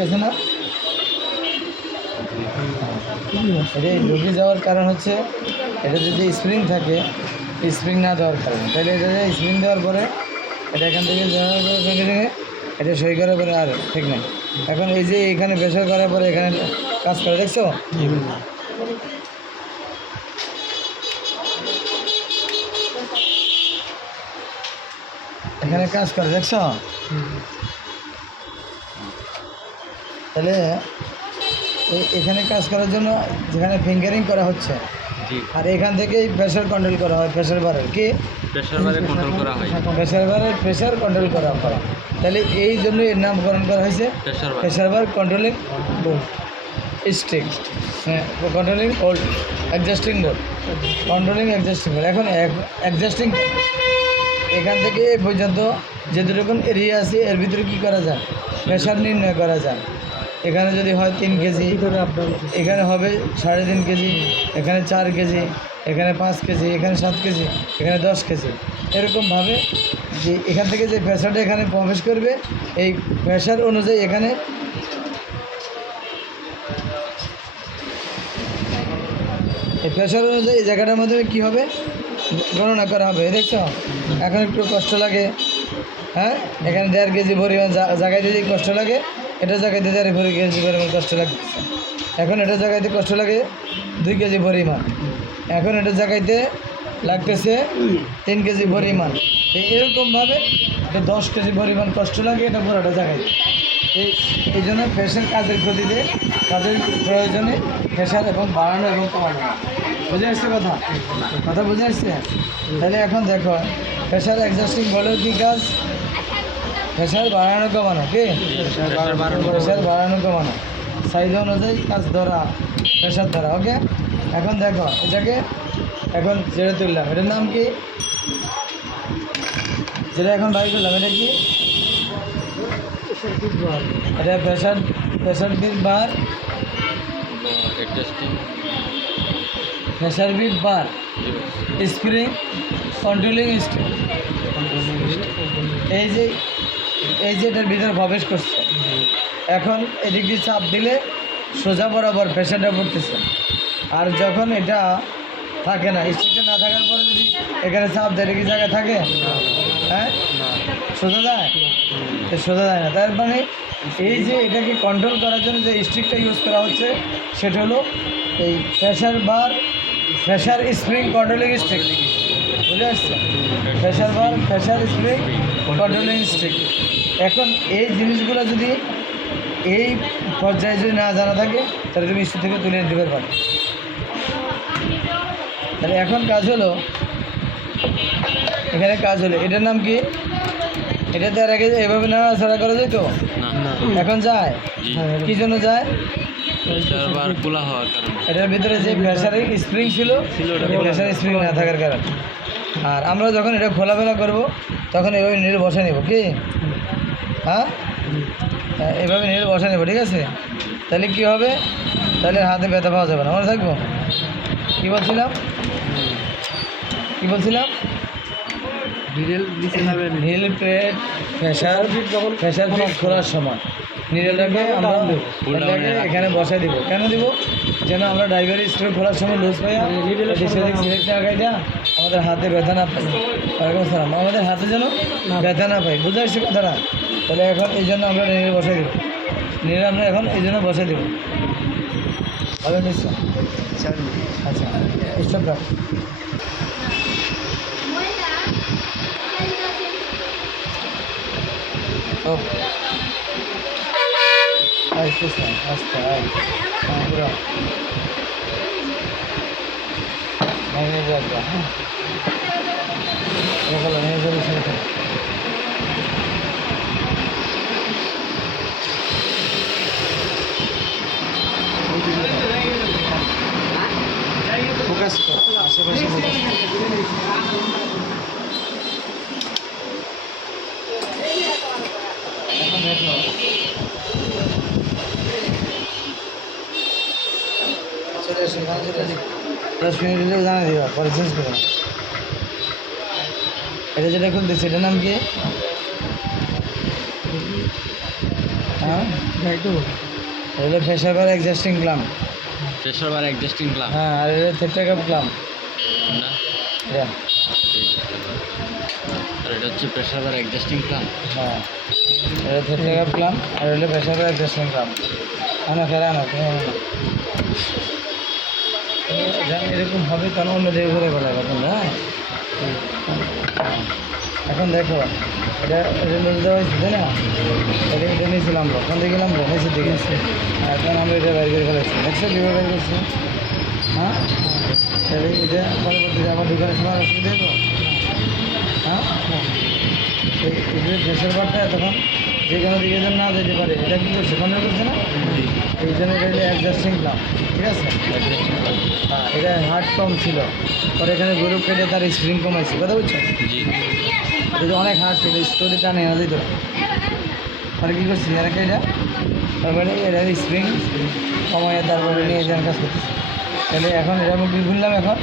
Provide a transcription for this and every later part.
গেছে না? এটা ঢুকে যাওয়ার কারণ হচ্ছে এটা যদি স্প্রিং থাকে, স্প্রিং না দেওয়ার কারণে। তাহলে এটা স্প্রিং দেওয়ার পরে এটা এখান থেকে যাওয়ার পরে সঙ্গে সঙ্গে এটা সই করার পরে আর ঠিক নেই। এখন এই যে এখানে প্রেশার করার পরে এখানে কাজ করে দেখছো? এখানে কাজ করে দেখছো? তাহলে এখানে কাজ করার জন্য যেখানে ফিঙ্গারিং করা হচ্ছে আর এখান থেকেই প্রেশার কন্ট্রোল করা হয়, প্রেশার বারের কি প্রেশার বারে কন্ট্রোল করা হয়, প্রেশার বারের প্রেশার কন্ট্রোল করা হয়। তাহলে এই জন্য এর নামকরণ করা হয়েছে pressure bar controlling board stick, controlling hold, adjusting board, controlling adjusting board. এখন অ্যাডজাস্টিং এখান থেকে এ পর্যন্ত যে দুরকম এরিয়া আছে এর ভিতরে কী করা যায়, প্রেশার নির্ণয় করা যায়। এখানে যদি হয় 3 কেজি, এখানে হবে 3.5 কেজি, এখানে 4 কেজি, এখানে 5 কেজি, এখানে 7 কেজি, এখানে 10 কেজি। এরকমভাবে যে এখান থেকে যে প্রেশারটা এখানে প্রবেশ করবে এই প্রেশার অনুযায়ী এখানে এই প্রেশার অনুযায়ী এই জায়গাটার মাধ্যমে কী হবে গণনা করা হবে। দেখছো এখন একটু কষ্ট লাগে, হ্যাঁ, এখানে 1.5 কেজি পরিমাণ জায়গায় দিতে কষ্ট লাগে, এটা জায়গাতে 1.5 কেজি পরিমাণ কষ্ট লাগছে। এখন এটা জায়গাতে কষ্ট লাগে 2 কেজি পরিমাণ, এখন এটা জায়গাতে লাগতেছে 3 কেজি পরিমাণ। এরকমভাবে এটা 10 কেজি পরিমাণ কষ্ট লাগে এটা পুরোটা জায়গায়। এই জন্য প্রেশার কাজের গতিতে কাজের প্রয়োজনে প্রেশার এবং বাড়ানো এবং কমানো। বুঝে আসছে কথা? কথা বুঝে আসছে? তাহলে এখন দেখো প্রেশার অ্যাডজাস্টিং বলেও কী কাজ, প্রেশার বাড়ানো কমানো, কি প্রেশার বাড়ানো কমানো, সাইজ অনুযায়ী কাজ ধরা, প্রেশার ধরা। ওকে, এখন দেখো এটাকে এখন যেটা তুললাম এটার নাম কি, যেটা এখন বাইর করলাম এটা কি, এটা প্রেশার বিট বার, প্রেশার বিট বার, স্প্রিং কন্ট্রোলিং স্টিক। এই যে এটার ভিতরে প্রবেশ করছে, এখন এদিক দিয়ে চাপ দিলে সোজা বরাবর প্রেশারটা পড়তেছে। আর যখন এটা থাকে না, স্টিকটা না থাকার পরে যদি এখানে চাপ দেয় কি জায়গায় থাকে, হ্যাঁ সোজা যায়, সোজা যায় না। তার মানে এই যে এটাকে কন্ট্রোল করার জন্য যে স্টিকটা ইউজ করা হচ্ছে সেটা হলো এই প্রেশার বার, প্রেশার স্প্রিং কন্ট্রোলিং স্টিক। বুঝে আসছে? প্রেশার বার, প্রেশার স্প্রিং কন্ট্রোলিং স্টিক। এখন এই জিনিসগুলো যদি এই পর্যায়ে যদি না জানা থাকে তাহলে তুমি স্টিক থেকে তুলে নিতে পারবে। তাহলে এখন কাজ হলো, এখানে কাজ হলো এটার নাম কি, এটা তো এর আগে এভাবে নাড়াচাড়া করা যায় তো, এখন যায় কি জন্য যায়, এটার ভিতরে যে প্রেশারিং স্প্রিং ছিল প্রেশার স্প্রিং না থাকার কারণে। আর আমরা যখন এটা খোলাফেলা করবো তখন এভাবে নেড়ে বসে নেব, কি হ্যাঁ এভাবে নেড়ে বসে নেব, ঠিক আছে? তাহলে কি হবে, তাহলে হাতে ব্যথা পাওয়া যাবে না। মনে থাকবো কী বলছিলাম, নীল প্লেট প্রেশার ফিট খোলার সময় নিডেলটাকে আমরা এখানে বসাই দিব। কেন দিব, যেন আমরা ড্রাইভারের স্টোর খোলার সময় লুজ পাই সিলেক্ট লাগাইটা আমাদের হাতে ব্যথা না পাই। ওয়ালাইকুম আসসালাম, আমাদের হাতে যেন ব্যথা না পাই। বুঝতে পারছি কথাটা? তাহলে এখন এই জন্য আমরা নিডেল বসাই দেবো, নিডেল আমরা এখন এই জন্য বসাই দেবো। ভালো নিশ্চয়, আচ্ছা স্টপ রাখ। আস্তে পুরো ভেঙে যাবে, হ্যাঁ ভেঙে যাবে। ফোকাস কর আশেপাশে, এখন দেখো চলে আসুন, 10 মিনিট হলে জানা দিবা, পরে চেঞ্জ করো। এটা যেটা খুলতেছে এটার নাম কি, হ্যাঁ এটা হলো প্রেশার বার অ্যাডজাস্টিং ক্লাম। প্রেশার বার অ্যাডজাস্টিং ক্লাম হ্যাঁ, আর এটা থেপ্টাকাপ ক্লাম। না এটা আর এটা হচ্ছে প্রেশার বার অ্যাডজাস্টিং ক্লাম। হ্যাঁ, এটা থেপ্টাকাপ ক্লাম আর হলো প্রেশার বার অ্যাডজাস্টিং ক্লাম। আনা খেলা আনা তুমি আনো না। যখন এরকম হবে তখন অন্য জায়গায় ঘুরে বেড়াবে তোমরা। হ্যাঁ, এখন দেখো এটা লুজ দেওয়া হয়েছে তাই না? এটা নিয়েছিলাম আমরা, ওখান থেকে গেলাম নিচের দিকে। এখন আমরা এটা বাইর করে ফেলেছি, দেখছো কীভাবে বাইর করছি? হ্যাঁ, তাহলে এটা পরবর্তীতে আমার দোকানের সময় অসুবিধা হতো। হ্যাঁ, প্রেশার বারটা তখন যে কোনো দিকে যেন না যেতে পারে, এটা কী করছে? কন্ট্রোল করছে না? এই জন্য এটা হলো অ্যাডজাস্টিং ক্লাম। ঠিক আছে, হ্যাঁ, এটা হার্ট কম ছিল, পরে এখানে গরু কেটে তার স্প্রিং কমাইছে, কথা বুঝছো? জি এটা অনেক হার্ড ছিল, স্টোরি টানে না দিত। পরে কী করছি আর এটা, তারপরে এটা স্প্রিং কমাইয়ে তারপরে নিয়ে যাওয়ার কাজ করতেছি। তাহলে এখন এটা আমি কী ভুললাম এখন?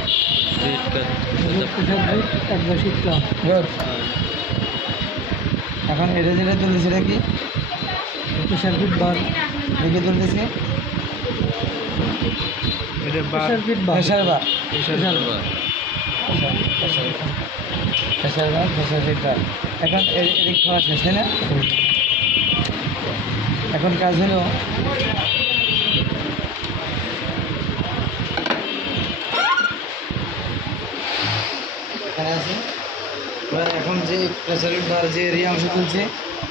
Good. এখন এটা যেটা তুলতেছি এটা কি? প্রেশার ফিট বার দেখে তুলতেছি। এটা প্রেশার ফিট বার, প্রেশার বার, প্রেশার বার প্রেশার ফিট বার। এখন এদিক খাওয়া শেষ তাই না? এখন কাজ হলো এখানে আছে, এবার এখন যে প্রেশার ফিট বার যে এরিয়া অংশ তুলছে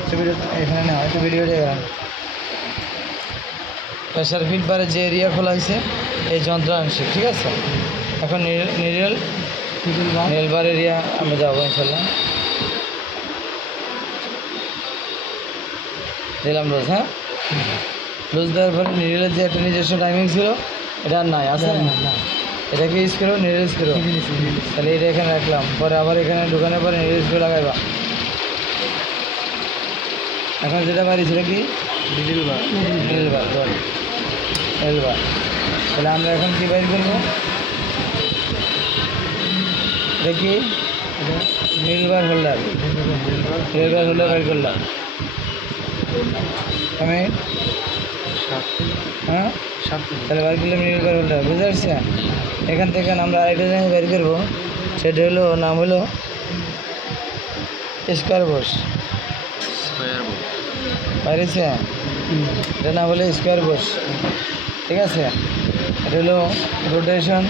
সে ভিডিও এখানে নেওয়া হয়তো ভিডিওটা গেলাম। প্রেশার ফিট বারে যে এরিয়া খোলা হয়েছে এই যন্ত্রাংশে, ঠিক আছে? এখন নীল বার এরিয়া আমরা যাবো ইনশাল্লাহ। দিলাম রোজ, হ্যাঁ, লুজ দেওয়ার পরে নিডলের যে একটা নিজস্ব টাইমিং ছিল এটা আর নাই, আছে না? এটাকে ইউজ করো, নিডল ইউজ করো, তাহলে এটা এখানে রাখলাম, পরে আবার এখানে ঢুকানোর পরে নিডল ইউজ করে লাগাইবা। এখন যেটা বাড়ি সেটা কি? নিডল বার, নিডল বার, নিডল বার। তাহলে আমরা এখন কী বাইর করবো দেখি? নিডল বার হোল্ডার, নিডল বার হোল্ডার বাইর করলাম আমি। হ্যাঁ, তাহলে বার করলাম নিডল বার হোল্ডার, বুঝতে পারছি? এখান থেকে আমরা আরেকটা জিনিস বের করবো, সেটা হলো নাম হলো স্কোয়ার বোস। বাইরেছে এটা নাম হলো স্কোয়ার বোস, ঠিক আছে? এটা হলো রোটেশন,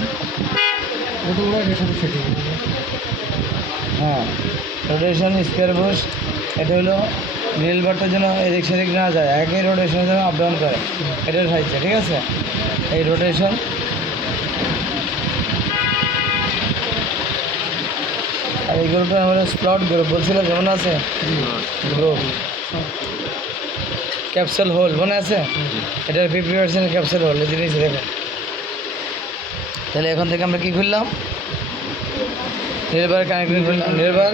হ্যাঁ, রোটেশন স্কোয়ার বোস। এটা হলো নীল বারটার জন্য এদিক সেদিক না যায়, একই রোটেশনের জন্য আপ ডাউন করে, এটার সাইজে, ঠিক আছে? এই রোটেশন আর এই গ্রুপটা আমাদের স্লট গ্রুপ বলছিল, যেমন আছে গ্রুপ ক্যাপসুল হোল মনে আছে? এটার 50% ক্যাপসুল হোল এই জিনিস দেখো। তাহলে এখন থেকে আমরা কী খুললাম? নির্বার কানেক্টিং খুললাম, নির্বার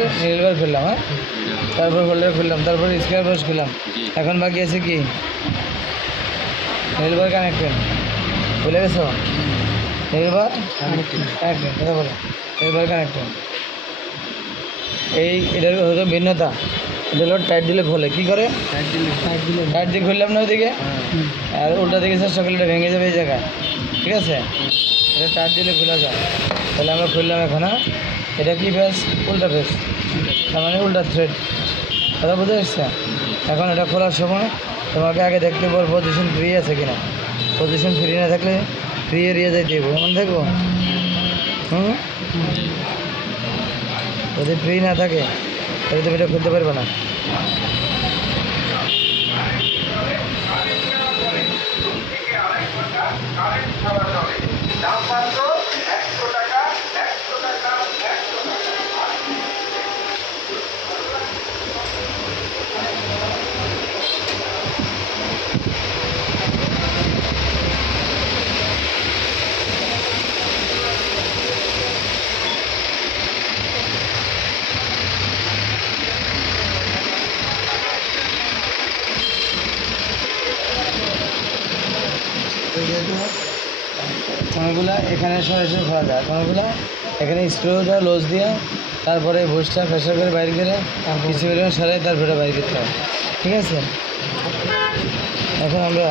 খুললাম, হ্যাঁ, তারপর হোল্ডার খুললাম, তারপর স্কোয়ার বক্স খুললাম। এখন বাকি আছে কি? নির্বার কানেক্টিং, ভুলে গেছো? নির্বার কানেক্টিং, কথা বলো, নির্বার কানেক্টিং। এটার হলো ভিন্নতা, এটা হলো টাইট দিলে খোলে, কী করে? টাইট দিয়ে খুললাম না ওইদিকে, আর উল্টা দিকে চেষ্টা করলে এটা ভেঙে যাবে এই জায়গায়, ঠিক আছে? এটা টাইট দিলে খোলা যায়। তাহলে আমরা খুললাম এখন, হ্যাঁ, এটা কি ফেস? উল্টা ফেস, তার মানে উল্টা থ্রেড, কথা বুঝতে পারছে? এখন এটা খোলার সময় তোমাকে আগে দেখতে পারো পজিশন ফ্রি আছে কিনা। পজিশন ফ্রি না থাকলে ফ্রি এরিয়া যাইতে হবে, এমন দেখবো। যদি ফ্রি না থাকে তাহলে তুমি এটা খুলতে পারবে না। যেহেতু কোনোগুলা এখানে সরাসরি খোলা যায়, কোনোগুলা এখানে স্ক্রুটা লুজ দিয়ে তারপরে ভুসটা প্রেশার করে বাইরে করে কিছু পরিমাণ সরাই তারপরে বাইরে করতে হয়, ঠিক আছে? এখন আমরা